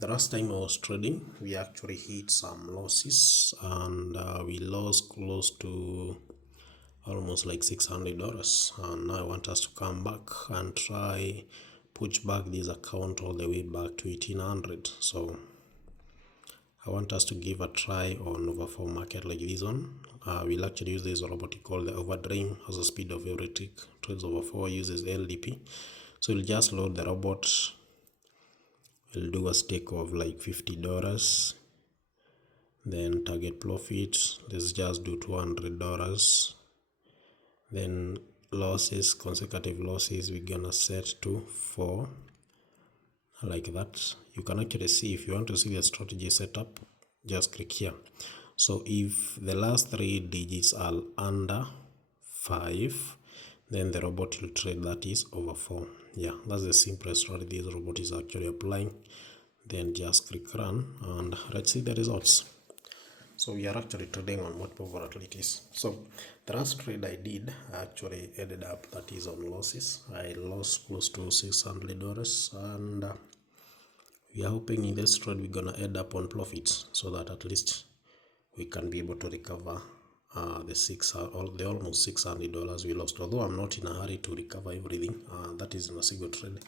The last time I was trading, we actually hit some losses and we lost close to almost like $600. And now I want us to come back and try push back this account all the way back to 1800. So I want us to give a try on over 4 market like this one. We'll actually use this robot called the overdream. Has a speed of every tick. Trades over 4, uses LDP. So we'll just load the robot. We'll do a stake of like $50. Then target profit, let's just do $200. Then losses, consecutive losses, we're gonna set to 4, like that. You can actually see, if you want to see the strategy setup, just click here. So if the last 3 digits are under 5, then the robot will trade that is over 4. Yeah, that's the simplest strategy this robot is actually applying. Then just click run and let's see the results. So we are actually trading on multiple volatilities. So the last trade I did, I actually ended up that is on losses. I lost close to $600, and we are hoping in this trade we're gonna end up on profits, so that at least we can be able to recover the almost $600 we lost. Although I'm not in a hurry to recover everything, that is in a single trade.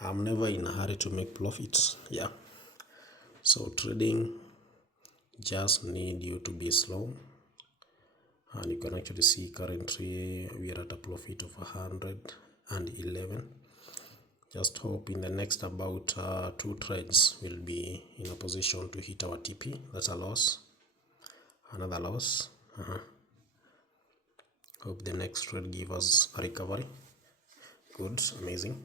I'm never in a hurry to make profits. Yeah. So trading just need you to be slow, and you can actually see currently we are at a profit of 111. Just hope in the next about 2 trades we'll be in a position to hit our TP. That's a loss, another loss. Hope the next trade give us a recovery. Good, amazing.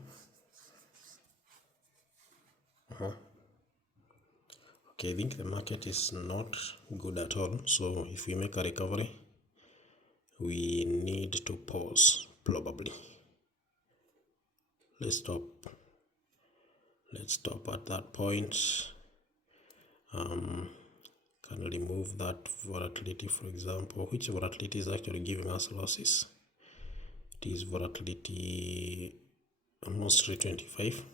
Okay, I think the market is not good at all. So if we make a recovery, we need to pause probably. Let's stop at that point. Can remove that volatility, for example. Which volatility is actually giving us losses? It is volatility almost 325.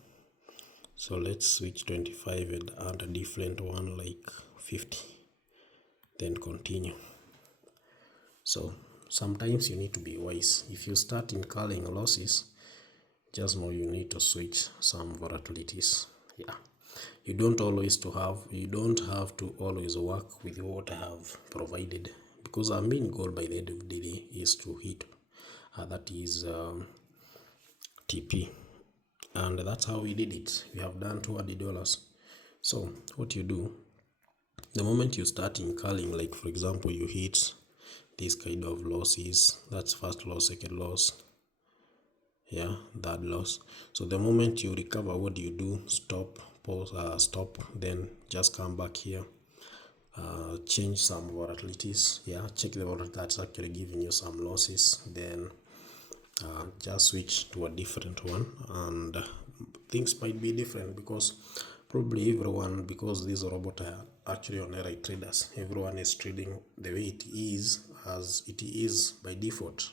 So let's switch 25 and add a different one like 50, then continue. So sometimes you need to be wise. If you start incurring losses, just know you need to switch some volatilities. Yeah, you don't have to always work with what I have provided, because our main goal by the end of the day is to hit that is TP, and that's how we did it. We have done $200. So what you do, the moment you start incurring, like for example you hit this kind of losses, that's first loss, second loss, yeah, that loss. So the moment you recover, what do you do? Stop, pause, stop, then just come back here, change some volatilities. Yeah, check the volatility that's actually giving you some losses, then just switch to a different one, and things might be different, because probably everyone, because these robots are actually on AI traders, everyone is trading the way it is, as it is by default,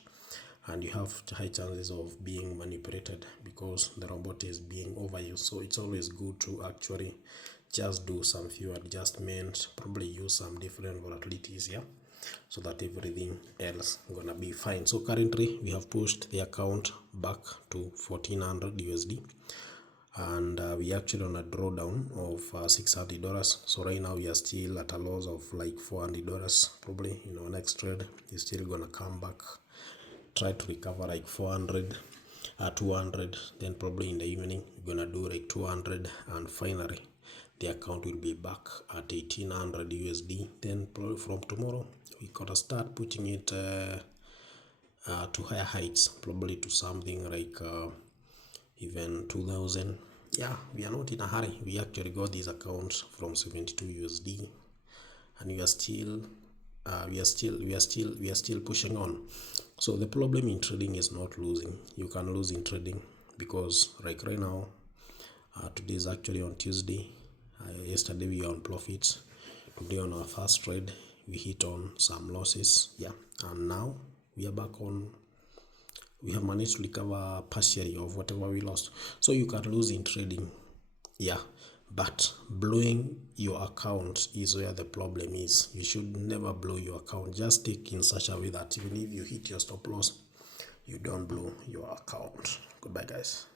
and you have high chances of being manipulated because the robot is being overused. So it's always good to actually just do some few adjustments, probably use some different volatilities, yeah, so that everything else gonna be fine. So currently we have pushed the account back to 1400 USD, and we actually on a drawdown of $600. So right now we are still at a loss of like $400. Probably in our next trade is still gonna come back, try to recover like 400, 200, then probably in the evening we're gonna do like 200, and finally the account will be back at 1800 USD. Then probably from tomorrow we gotta start putting it to higher heights, probably to something like even 2000. Yeah, we are not in a hurry. We actually got these accounts from 72 USD, and we are still pushing on. So the problem in trading is not losing. You can lose in trading because like right now, today is actually on Tuesday. Yesterday we were on profits. Today on our first trade we hit on some losses, yeah, and now we are back on. We have managed to recover partially of whatever we lost. So you can lose in trading, yeah, But blowing your account is where the problem is. You should never blow your account. Just take in such a way that even if you hit your stop loss, you don't blow your account. Goodbye, guys.